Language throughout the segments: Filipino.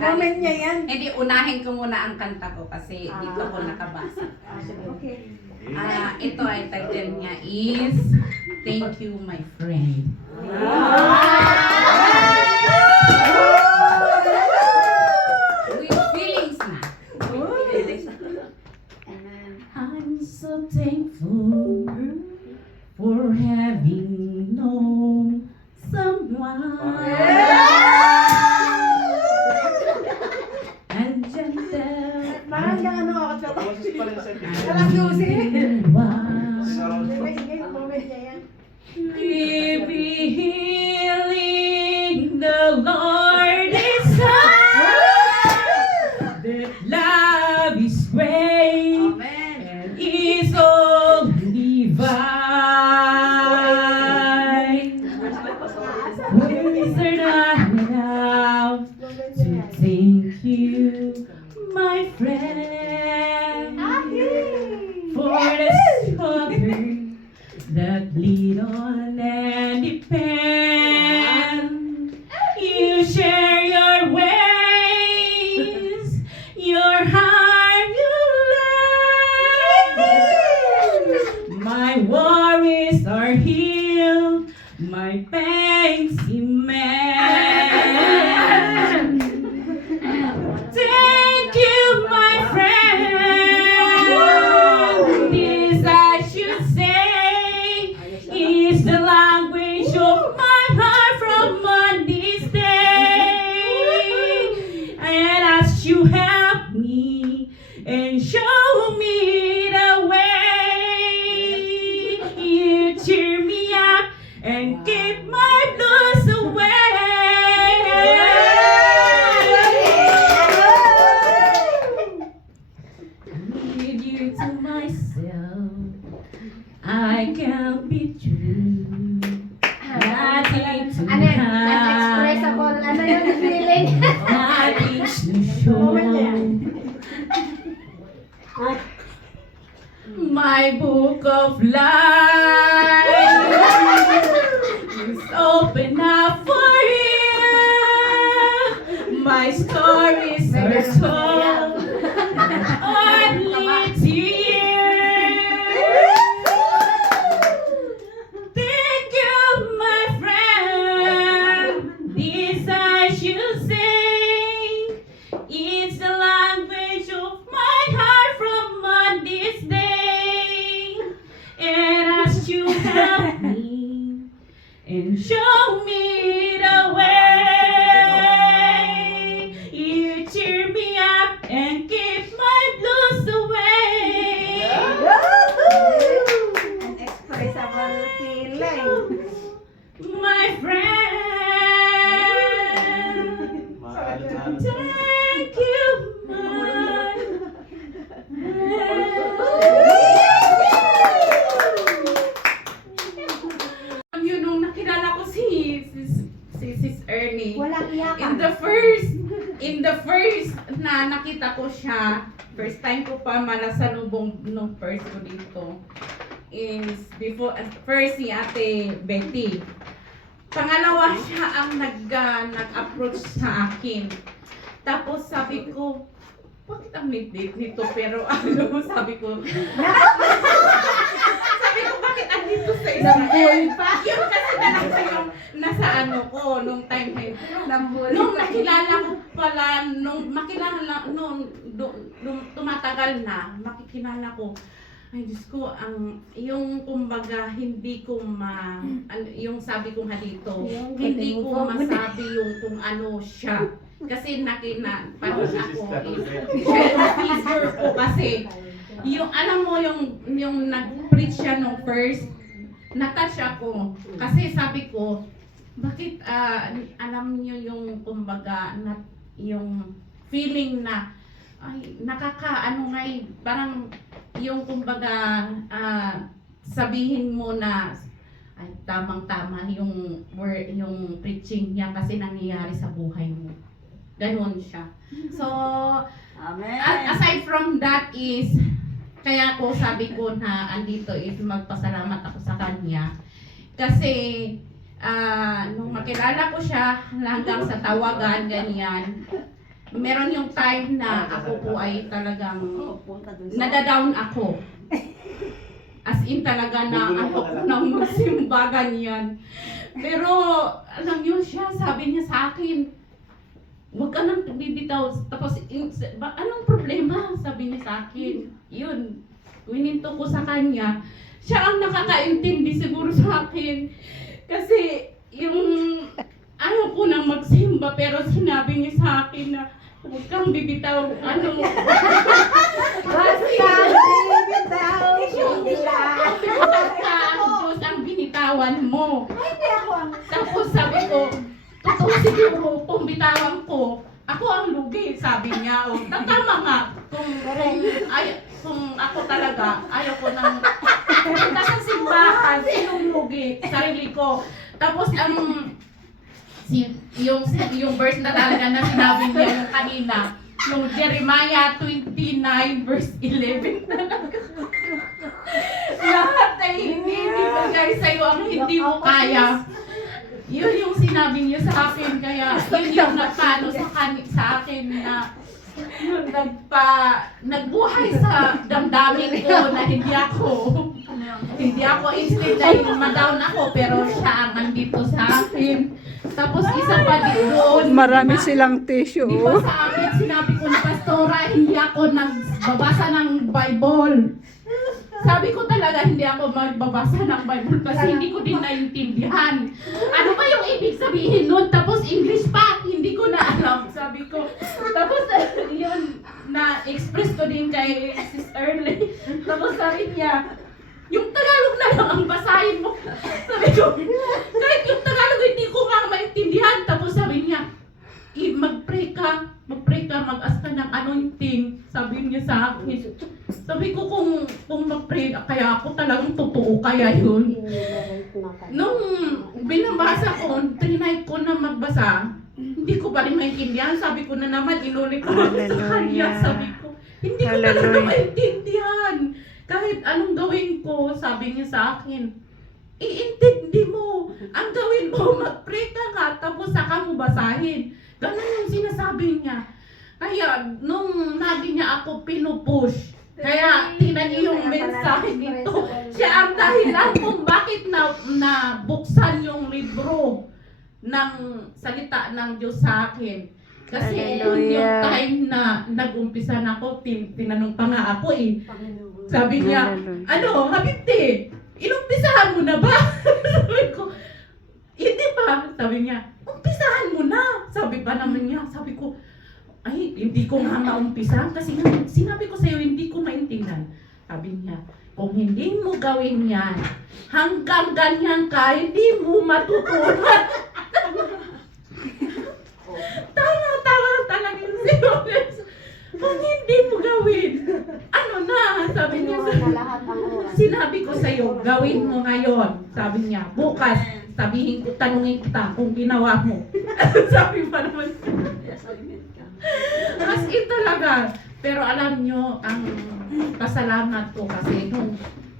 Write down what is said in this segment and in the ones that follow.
Comment niya yan. Hindi, unahin ko muna ang kanta ko kasi dito ko nakabasa. Okay. Ito ay title niya is Thank You My Friend. With feelings na. I'm so thankful for having known someone. And gentle. Parang yung ano ako. Boses pa rin sa Alas 12. Sige, Sige, comment niya yan. Revealing the Lord is high, that love is great, and is all divine. Words are not enough to thank you, my friend, for the struggle that bleed on and depend. You share your ways, your heart you lend. My worries are healed, my pains immense. Thank you, my friend. This I should say is the language of my heart from on this day. And as you help me and show me the way, you cheer me up and keep my blues away. With you to myself, I can be true. Nothing to Ano yun? hide, Non-expressible. Ano yun? Feeling? nothing to show. My book of life is open up for you. My stories are told only to you. Thank you, my friend. This I should say. It's the language of my heart from on this day. And as you help me and show me the way, you cheer me up and keep my blues away. Unexpressible feeling. My friend, thank you, my friend. Yun, nung nakilala ko si Sis Ernie, Walang iyakan. in the first na nakita ko siya, first time ko pa malasalubong nung first ko dito, is first si Ate Betty. Pangalawa siya ang nag-approach sa akin. Tapos sabi ko, bakit ang date nito? Pero ano, sabi ko, bakit andito sa Israel? Yun kasi talaga yung nasa ano ko, nung time na yun. Nung nakilala ko pala, nung tumatagal na, makikilala ko, ay Diyos ko, yung kumbaga, hindi ko yung sabi ko nga dito, hindi ko masabi yung kung ano siya. Kasi parang ako, siya yung figure ko kasi. Yung, alam mo, yung nag-preach siya nung first, natouch ako. Kasi sabi ko, bakit, alam niyo yung kumbaga, yung feeling na, ay, ano nga, parang, yung kumbaga, sabihin mo na, ay, tamang-tama yung preaching niya kasi nangyayari sa buhay mo. Ganon siya. So, aside from that is, kaya ko sabi ko na andito is magpasalamat ako sa kanya. Kasi, nung makilala ko siya hanggang sa tawagan, ganyan, meron yung time na ako po ay talagang Punta dun sa... nadadown ako. As in talaga na ayoko nang magsimba ganyan. Pero alam niyo siya, sabi niya sa akin, huwag ka nang bibitaw. Tapos, anong problema? Sabi niya sa akin. Yun, wininto ko sa kanya. Siya ang nakakaintindi siguro sa akin. Kasi, yung ayaw ko nang magsimba, pero sinabi niya sa akin na huwag kang bibitaw. Anong... Basta bibitaw sila. Basta ang Diyos ang binitawan mo. Hindi ako ang... Tapos sabi ko, totoo siguro kung bitawan ko, ako ang lugi, sabi niya. O, tama nga. Kung ako talaga, ayaw ko nang punta sa simbahan, sinong lugi? Sarili ko. Tapos yung verse na talaga na sinabi niya yung kanina, yung Jeremiah 29 verse 11 talaga. Lahat ay hindi bigay sa'yo ang hindi mo kaya. Yun yung sinabi niya sa akin, kaya yun yung nagpaano sa akin na nagbuhay sa damdamin ko na hindi ako instead dahil ma-down ako, pero siya ang nandito sa akin. Tapos isa pa din doon. Marami diba, silang tissue. di ba sa akin sinabi ko na pastora, hindi ako nagbabasa ng Bible. Sabi ko talaga hindi ako magbabasa ng Bible kasi hindi ko din naintindihan. Ano ba yung ibig sabihin nun? Tapos English pa, hindi ko na alam. Sabi ko. Tapos yun, na-express ko din kay Sister Lee. Tapos sabi niya, yung Tagalog na lang ang basahin mo. Sabi ko, kahit yung Tagalog hindi ko nga maintindihan. Tapos sabi niya, mag-pray ka, mag-ask ka ng anointing. Sabi niya sa akin. Sabi ko kung mag-pray, kaya ako talagang totoo kaya yun. Nung binabasa ko, trinay ko na magbasa, hindi ko pa rin maintindihan. Sabi ko na naman, inulit ko sa kanya. Sabi ko, hindi ko talaga maintindihan. Kahit anong gawin ko, sabi niya sa akin, iintindi mo. Ang gawin mo, mag-pray ka nga, tapos saka mo basahin. Ganun yung sinasabi niya. Kaya, nung lagi niya ako pinupush, kaya tingnan niyo yung mensahe nito. Siya ang dahilan kung bakit nabuksan yung libro ng salita ng Diyos sa akin. Kasi yun yung time na nag-umpisa na ako, tinanong pa nga ako eh. Sabi niya, ano, Habibti, inumpisahan mo na ba? Sabi ko, hindi pa. Sabi niya, umpisahan mo na. Sabi pa naman niya, sabi ko, ay, hindi ko nga maumpisahan kasi sinabi ko sa'yo, hindi ko maintindihan. Sabi niya, kung hindi mo gawin yan, hanggang ganyan ka, hindi mo matutunan. Tama talaga yung sinabi. Kung hindi mo gawin, ano na, sabi niya, sinabi ko sa'yo, gawin mo ngayon. Sabi niya, bukas, sabihin ko, tanungin kita kung ginawa mo. Sabi pa naman. As in talaga. Pero alam nyo, ang pasalamat ko kasi nung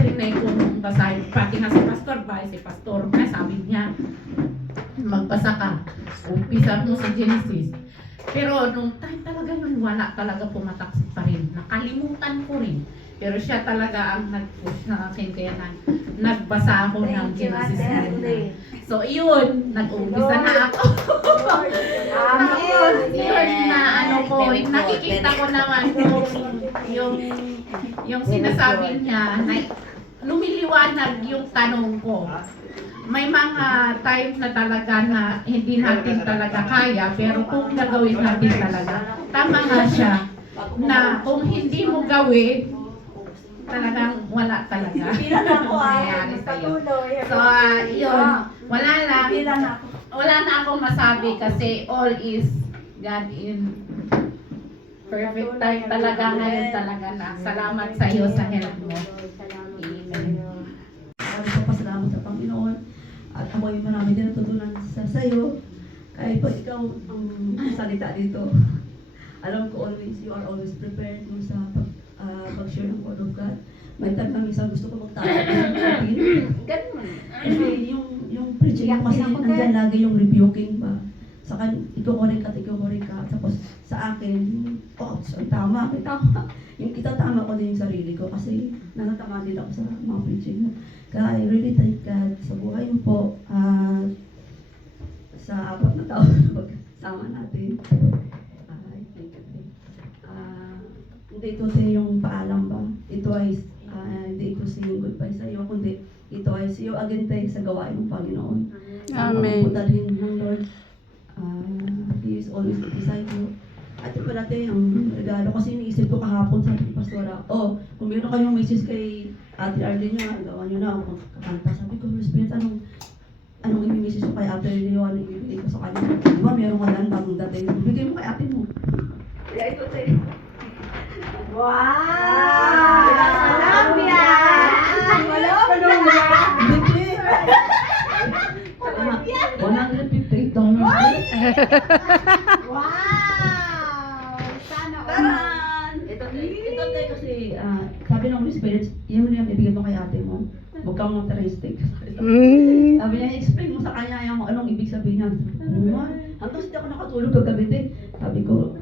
trinay ko nung basahin, pati nga si Pastor ba, si Pastor na sabi niya, magbasa ka, umpisa mo sa Genesis. Pero nung time talaga yun, wala talaga pumatak pa rin. Nakalimutan ko rin. Pero siya talaga ang nag-push na akin, kaya nagbasa ako ng Genesis muna. So yun, nag-umpisa na ako. Yun na ano ko, nakikita ko naman yung sinasabi niya, na lumiliwanag yung tanong ko. May mga times na talaga na hindi natin talaga kaya, pero kung gagawin natin talaga, tama nga siya, na kung hindi mo gawin, talagang wala talaga. Nangyayari sa'yo. So, yun, wala na akong masabi kasi all is God in perfect time talaga ngayon talaga na. Salamat sa iyo sa help mo. Amen. Pasalamat sa Panginoon at ako'y marami din natutunan sa sayo. Kahit po ikaw ang salita dito. Alam ko you are always prepared kung sa pag-share ng Word of God. May time kami isang gusto ko magtawag ng kapatid. Ganun. Kasi yung preaching mo kasi nandyan lagi yung rebuking ba. Sa iko-correct ka. Tapos sa akin, ouch, ang tama, may tama. Yung itatama ko din yung sarili ko kasi natatama din ako sa mga preaching mo. Kaya I really thank God sa buhay mo po. Sa 4 na taon na magsama natin. Ay, thank you. Hindi ito sa yung paalam ba? Ito ay hindi ito saying goodbye sa iyo, kundi ito ay see you again tayo sa gawain ng Panginoon. Amen. Pagpudalhin ng Lord. He is always beside you. At ito natin ang regalo kasi iniisip ko kahapon sa ating pastora. Kung meron kayong message kay Ate Arlene nyo, gawa nyo na ako kakanta. Sabi ko, Holy Spirit, anong i-message ko kay Ate Arlene, anong ibigay ko sa kanya. Diba, meron ka yan bagong dating. Ibigay mo kay ate mo. Kaya ito tayo. Wow! Alam yan! $158. Wow! Sana all. Taran! Ito tayo kasi, sabi ng Holy Spirit, yun yung ibigay mo kay ate mo. Huwag kang materialistic. Sabi niya, explain mo sa kanya yung anong ibig sabihin niya. Hanggang hindi ako nakatulog kagabi din. Sabi ko,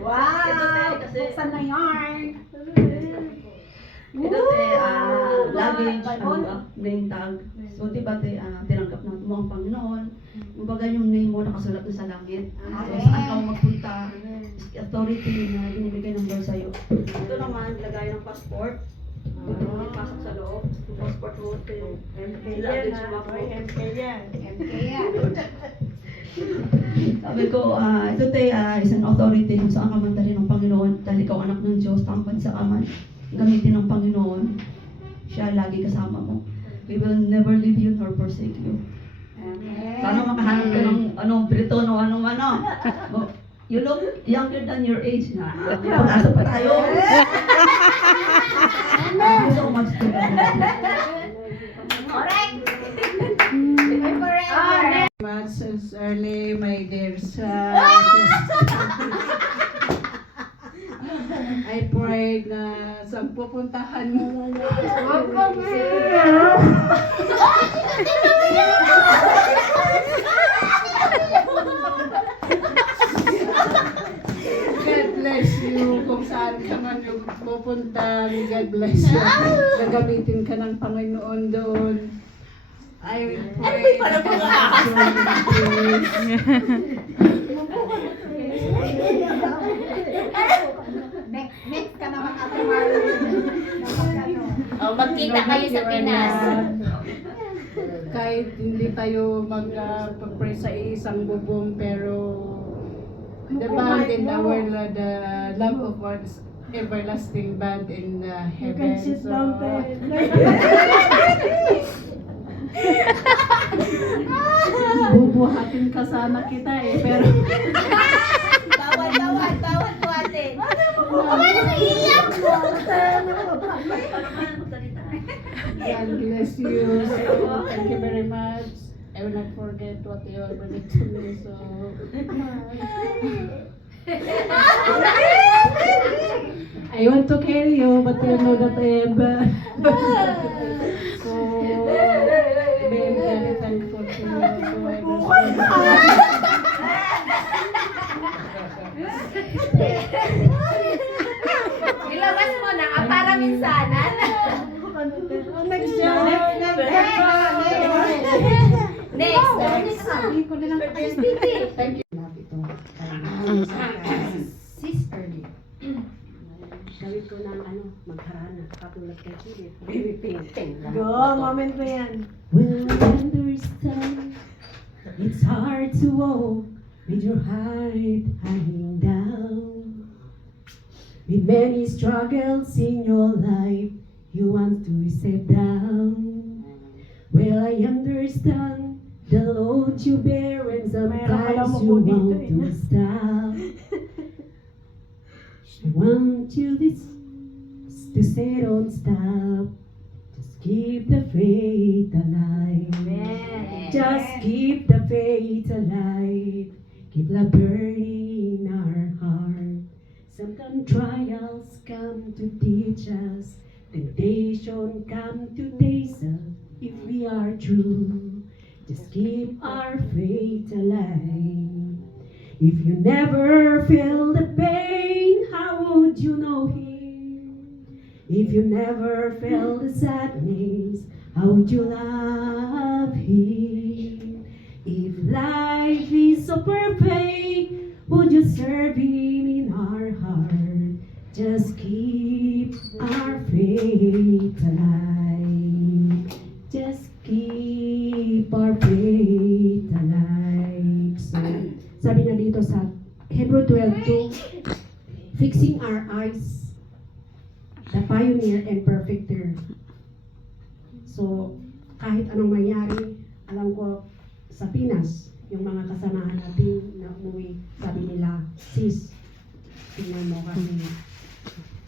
Wow! Ito tayo kasi, Buksan na yarn. ito tayo, luggage, name tag. So, diba tayo, tinanggap natin mo ang Panginoon. Kumbaga yung name mo nakasulat na sa langit. So, saan ka magpunta, authority na binibigay ng Lord sa'yo. Ito naman, lagay ng passport. Ito mo ipasok sa loob. Yung passport mo, ito yung luggage mo. MK yan. Sabi ko, ito tayo, isang authority kung saan ka man dali ng Panginoon. Dahil ikaw anak ng Diyos, tampan sa kaman. Gamitin ng Panginoon. Siya lagi kasama mo. We will never leave you nor forsake you. Sana makahanap ka ng Britono, You look younger than your age na. May pag-asa pa tayo. Thank you so much to God. Correct! Much as early, my dear son. I pray na sa pupuntahan mo. God bless you. Kung saan ka man yung pupunta, God bless you. Gagamitin ka ng Panginoon doon. I will pray. Next ka naman, Ate Marlene. Magkita kayo sa Pinas. Kahit hindi tayo mag-pray sa isang bubong, pero the bond in our the love of God is everlasting bond in heaven. Bubuhatin ka sana kita pero Bawal po ate. God bless you. So, thank you very much. I will not forget what you already to me. So, I want to carry you, but you know that I am. So, being very thankful to you. So, Ilabas mo na, para minsanan. next Next. Sabi ko na lang Thank you. Sis early. Gawin ko ng magharana, katulad kay Philip. Baby painting. Go, moment mo yan. Well, I understand it's hard to walk with your heart hanging down. With many struggles in your life, you want to step down. Well, I understand the load you bear and sometimes you want to stop. I want you to say don't stop. Just keep the faith alive. Just keep the faith alive. Keep the burning in our heart. Sometimes trials come to teach us. Temptation come to taste us. If we are true, Just keep our faith alive. If you never feel the pain, how would you know Him? If you never felt the sadness, how would you love Him? If life is so perfect, would you serve Him in our heart? Just keep our faith alive. Just keep our faith alive. So, sabi na dito sa Hebrew 12:2, fixing our eyes, the pioneer and perfecter. So, kahit anong mangyari, alam ko sa Pinas, yung mga kasamahan natin na umuwi, sabi nila, sis, tingnan mo kasi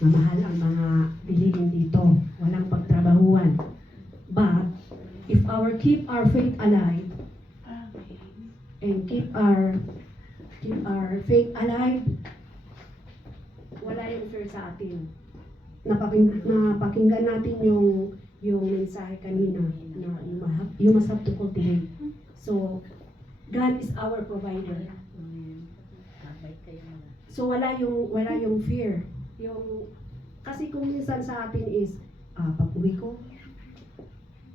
mamahal ang mga bilihin dito. Walang pagtrabahuan. But, if keep our faith alive, and keep our faith alive, wala yung fear sa atin. Napakinggan natin yung mensahe kanina na you must have to cultivate. So, God is our provider. So wala yung fear. Kasi kung minsan sa atin is pag-uwi ko,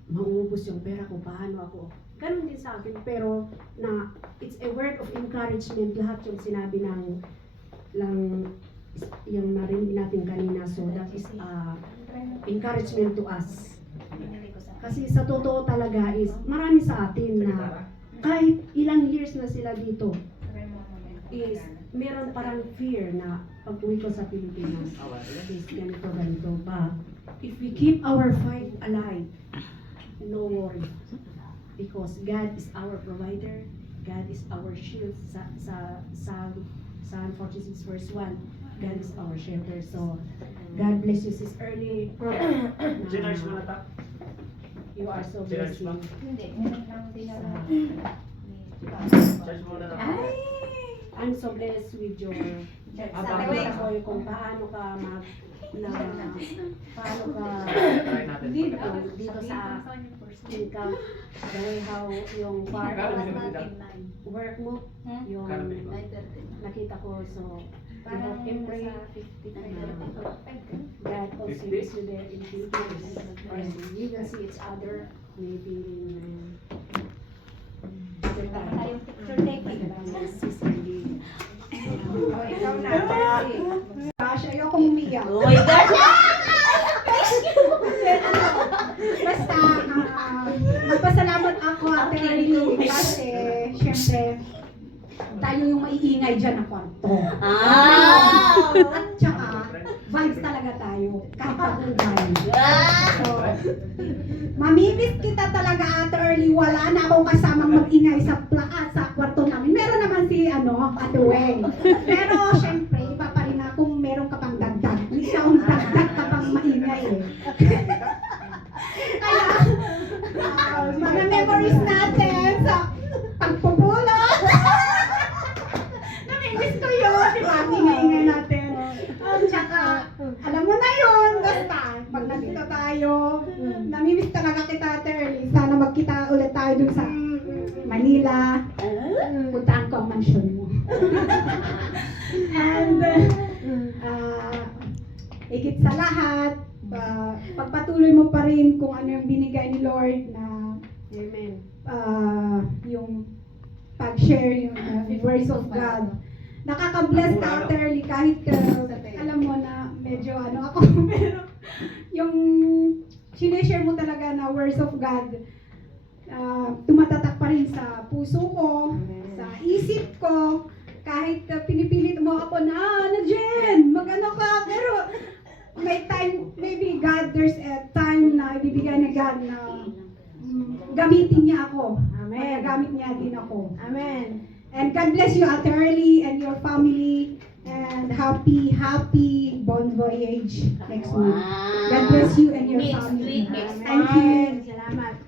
mauubos yung pera ko, paano ako? Ganun din sa akin, pero na it's a word of encouragement lahat yung sinabi ng yung narinig natin kanina. So that is encouragement to us. Kasi sa totoo talaga is marami sa atin na kahit ilang years na sila dito is meron parang fear na pag-uwi ko sa Pilipinas is ganito. But if we keep our faith alive, no worry. Because God is our provider, God is our shield. Sa Psalm 46 verse 1, God is our shelter. So, God bless you, Sis Early. You are so blessing. I'm so blessed with your nakita ko kung paano ka dito sa income, the way how yung part work mo, yung nakita ko. So I hope and pray God also is you there in Philippines, and you will see each other maybe in other time. Gosh, ayokong umiyak. Oh my gosh! Basta, magpasalamat ako Ate Arlene kasi, syempre, tayo yung maiingay dyan na kwarto. At saka, vibes talaga tayo. Kapag-ugay. So, mamimiss kita talaga Ate Arlene. Wala na akong kasamang mag-ingay sa kwarto namin. Meron naman si, Ate Weng. Pero, syempre, iba pa rin na kung meron ka pang dagdag. Ikaw ang dagdag ka pang maingay eh. Kaya, mga memories natin sa pagpupulot. Namimiss ko yun, di ba? Ingay-ingay natin. At saka, alam mo na yun, basta, pag nandito tayo, namimiss talaga kita, Terly. Sana magkita ulit tayo dun sa Manila. Puntaan ko ang mansion mo. And, higit sa lahat, pagpatuloy mo pa rin kung ano yung binigay ni Lord na Amen. yung pag-share yung words of God. Nakaka-bless ka, Terly, kahit alam mo na medyo ako, pero yung sineshare mo talaga na words of God, tumatatak pa rin sa puso ko, sa isip ko, kahit pinipilit mo ako na, Jen, mag-ano ka, pero may time, maybe God, there's a time na ibibigay na God na gamitin niya ako. Amen. Gamit niya din ako. Amen. And God bless you, Ate Early, and your family, and happy bon voyage next week. God bless you and your family. Next week, next Thank you. Salamat.